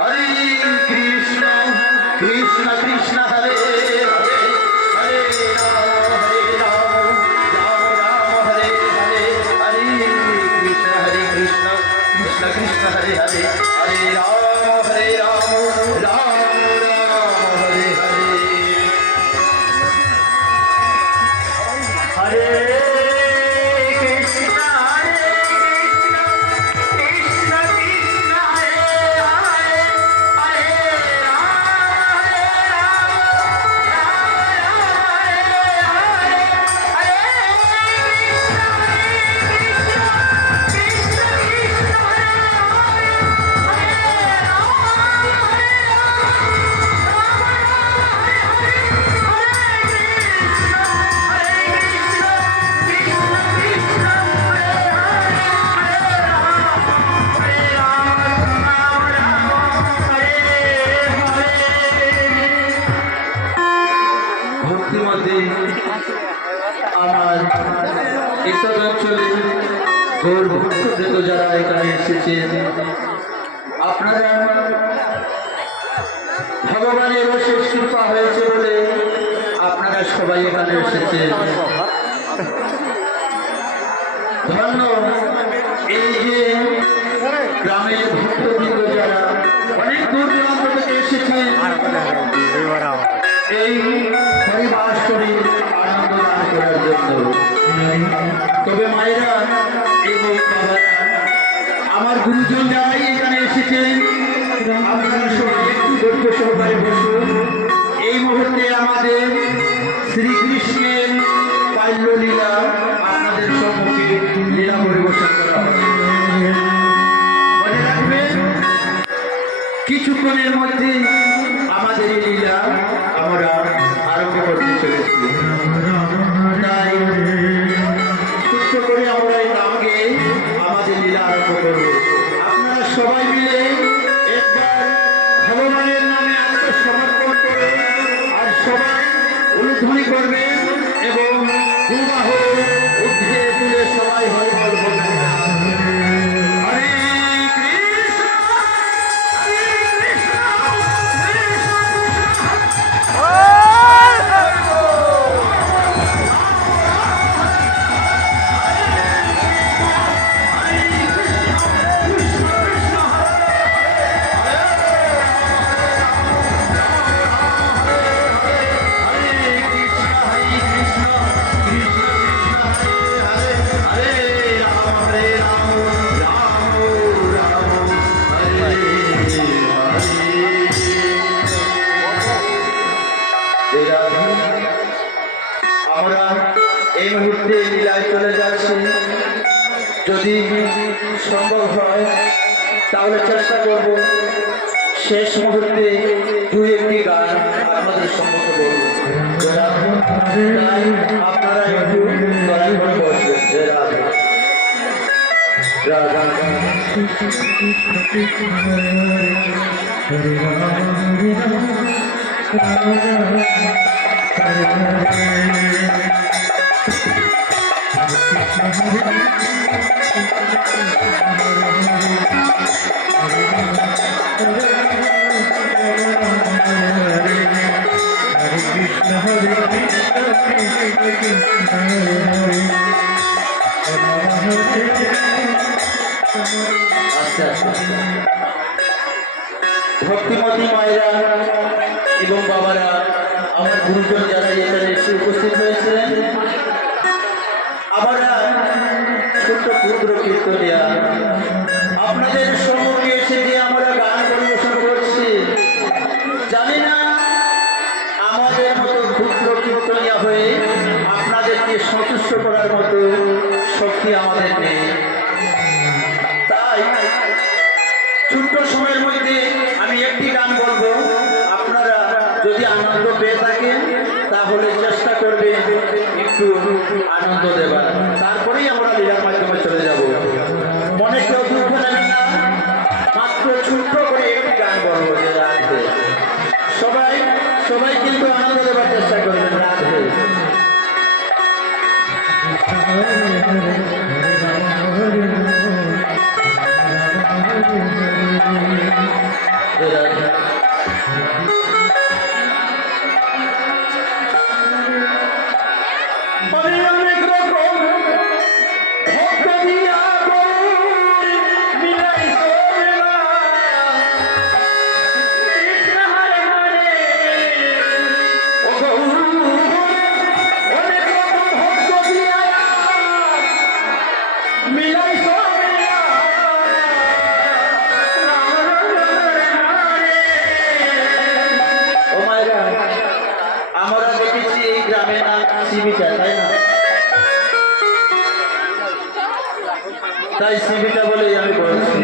हरे कृष्ण कृष्ण कृष्ण हरे हरे हरे राम राम राम हरे हरे हरे कृष्ण कृष्ण कृष्ण हरे हरे हरे राम राम राम हरे हरे हरे আমার ইত্তর অঞ্চলে গৌর ভক্তবৃন্দ যারা এখানে এসেছেন, আপনারা ভগবানের অশেষ কৃপা হয়েছে বলে আপনারা সবাই এখানে এসেছেন। ধন্য এই যে গ্রামের ভক্তবৃন্দ যারা অনেক দূর দূরান্ত থেকে এসেছেন এই হরিবাস করে আনন্দ দান করার জন্য। তবে মায়েরা এবং বাবারা, আমার গুরুজন যারাই এখানে এসেছেন, আপনারা সবাই একটু ধৈর্য সহকারে বসুন। এই মুহূর্তে আমাদের শ্রীকৃষ্ণের বাল্যলীলা আপনাদের সম্মুখে লীলা পরিবেশন করা হবে। মনে রাখবেন, কিছুক্ষণের মধ্যে আমাদের এই লীলা আমরা আরম্ভ করতে চলেছি। তাই সূত্র করে আমরা এই নাম গেয়ে আমাদের লীলা আরম্ভ করব। আপনারা সবাই মিলে একবার ভগবানের নামে আত্মসমর্পণ করে আর সবাই উলুধ্বনি করবেন এবং দুবাহু ঊর্ধ্বে তুলে সবাই হরি বল বলবেন। আমরা এই মুহূর্তে লীলায় চলে যাচ্ছি। যদি সম্ভব হয় তাহলে চেষ্টা করব শেষ মুহূর্তে দু একটি গান আপনাদের সম্মুখে বলব। আপনারা একটু দয়া করে বসবেন। জয় রাধা রাধা ভক্তিমতী মায়েরা এবং বাবারা, আমার গুরুজন যারা এখানে এসে উপস্থিত হয়েছিলেন, আমরা ছোট্ট ক্ষুদ্র কীর্তনিয়া আপনাদের সম্মুখে এসে যে আমরা গান পরিবেশন করছি, জানি না আমাদের মতো ক্ষুদ্র কীর্তনিয়া হয়ে আপনাদেরকে সন্তুষ্ট করার মতো শক্তি আমাদের নেই। তাই ছোট্ট সময়ের মধ্যে আমি একটি গান বলবো। আপনারা যদি আনন্দ পেয়ে থাকেন তাহলে চেষ্টা করবেন একটু আনন্দ দেবার, তারপরেই আমরা লীলার মাধ্যমে চলে যাব। মনে কেউ দুঃখ নেবেন না, মাত্র ছোট্ট করে একটি গান বলবো। যে রাধে সবাই সবাই কিন্তু আনন্দ দেবার চেষ্টা করবেন। রাধে আমি অনেক রকম ভক্ত দিয়া গৌর মিলাই সোনা। কৃষ্ণ হরে হরে ও গৌর অনেক রকম ভক্ত দিয়া মিলাই সোনা। ও মায়েরা, আমরা দেখেছি এই গ্রামে না শিবিকা, তাই না? তাই শিবিকা বলেই আমি বলছি।